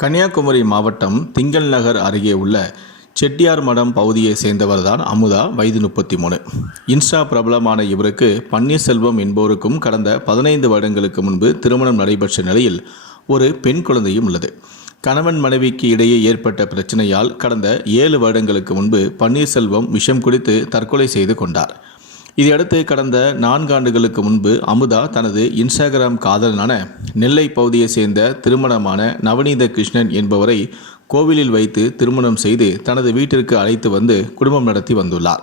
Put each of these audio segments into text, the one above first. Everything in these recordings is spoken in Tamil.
கன்னியாகுமரி மாவட்டம் திங்கள் நகர் அருகே உள்ள செட்டியார் மடம் பகுதியை சேர்ந்தவர்தான் அமுதா வயது முப்பத்தி மூணு இன்ஸ்டா பிரபலமான இவருக்கு பன்னீர்செல்வம் என்பவருக்கும் கடந்த பதினைந்து வருடங்களுக்கு முன்பு திருமணம் நடைபெற்ற நிலையில் ஒரு பெண் குழந்தையும் உள்ளது. கணவன் மனைவிக்கு இடையே ஏற்பட்ட பிரச்சனையால் கடந்த ஏழு வருடங்களுக்கு முன்பு பன்னீர்செல்வம் விஷம் குடித்து தற்கொலை செய்து கொண்டார். இதையடுத்து கடந்த நான்காண்டுகளுக்கு முன்பு அமுதா தனது இன்ஸ்டாகிராம் காதலனான நெல்லை பகுதியை சேர்ந்த திருமணமான நவநீத கிருஷ்ணன் என்பவரை கோவிலில் வைத்து திருமணம் செய்து தனது வீட்டிற்கு அழைத்து வந்து குடும்பம் நடத்தி வந்துள்ளார்.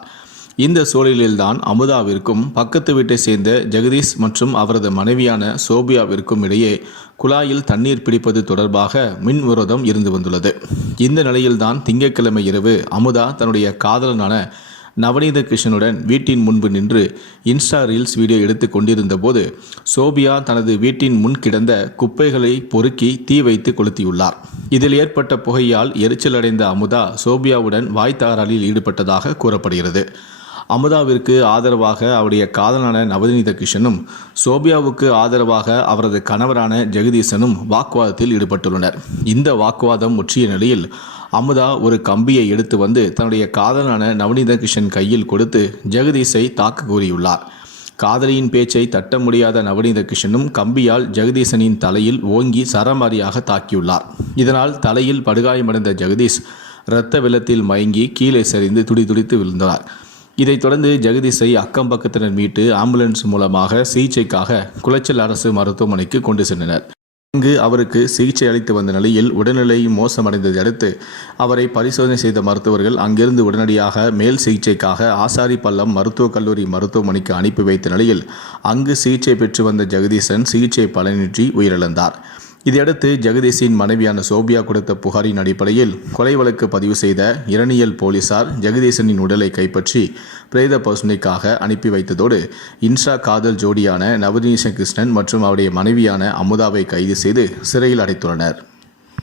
இந்த சூழலில்தான் அமுதாவிற்கும் பக்கத்து வீட்டை சேர்ந்த ஜெகதீஷ் மற்றும் அவரது மனைவியான சோபியாவிற்கும் இடையே குழாயில் தண்ணீர் பிடிப்பது தொடர்பாக மின் விரோதம் இருந்து வந்துள்ளது. இந்த நிலையில்தான் திங்கட்கிழமை இரவு அமுதா தன்னுடைய காதலனான நவநீத கிருஷ்ணனுடன் வீட்டின் முன்பு நின்று இன்ஸ்டா ரீல்ஸ் வீடியோ எடுத்து கொண்டிருந்த போது சோபியா தனது வீட்டின் முன் கிடந்த குப்பைகளை பொறுக்கி தீ வைத்து கொளுத்தியுள்ளார். இதில் ஏற்பட்ட புகையால் எரிச்சலடைந்த அமுதா சோபியாவுடன் வாய்த்தாராலில் ஈடுபட்டதாக கூறப்படுகிறது. அமுதாவிற்கு ஆதரவாக அவருடைய காதலான நவநீத கிருஷ்ணனும் சோபியாவுக்கு ஆதரவாக அவரது கணவரான ஜெகதீசனும் வாக்குவாதத்தில் ஈடுபட்டுள்ளனர். இந்த வாக்குவாதம் முற்றிய நிலையில் அமுதா ஒரு கம்பியை எடுத்து வந்து தன்னுடைய காதலான நவநீத கிருஷ்ணன் கையில் கொடுத்து ஜெகதீஷை தாக்க கூறியுள்ளார். காதலியின் பேச்சை தட்ட முடியாத நவநீத கிருஷ்ணனும் கம்பியால் ஜெகதீசனின் தலையில் ஓங்கி சரமாரியாக தாக்கியுள்ளார். இதனால் தலையில் படுகாயமடைந்த ஜெகதீஷ் இரத்த வெள்ளத்தில் மயங்கி கீழே சரிந்து துடிதுடித்து விழுந்தார். இதைத் தொடர்ந்து ஜெகதீஷை அக்கம் பக்கத்தினர் மீட்டு ஆம்புலன்ஸ் மூலமாக சிகிச்சைக்காக குளச்சல் அரசு மருத்துவமனைக்கு கொண்டு சென்றனர். அங்கு அவருக்கு சிகிச்சை அளித்து வந்த நிலையில் உடல்நிலை மோசமடைந்ததை அடுத்து அவரை பரிசோதனை செய்த மருத்துவர்கள் அங்கிருந்து உடனடியாக மேல் சிகிச்சைக்காக ஆசாரி பள்ளம் மருத்துவக் கல்லூரி மருத்துவமனைக்கு அனுப்பி வைத்த நிலையில் அங்கு சிகிச்சை பெற்று வந்த ஜெகதீசன் சிகிச்சை பலனின்றி உயிரிழந்தார். இதையடுத்து ஜெகதீஷின் மனைவியான சோபியா கொடுத்த புகாரின் அடிப்படையில் கொலை வழக்கு பதிவு செய்த இரணியல் போலீசார் ஜெகதீசனின் உடலை கைப்பற்றி பிரேத பசுனைக்காக அனுப்பி வைத்ததோடு இன்ஸ்டா காதல் ஜோடியான நவநீச கிருஷ்ணன் மற்றும் அவருடைய மனைவியான அமுதாவை கைது செய்து சிறையில் அடைத்துள்ளனர்.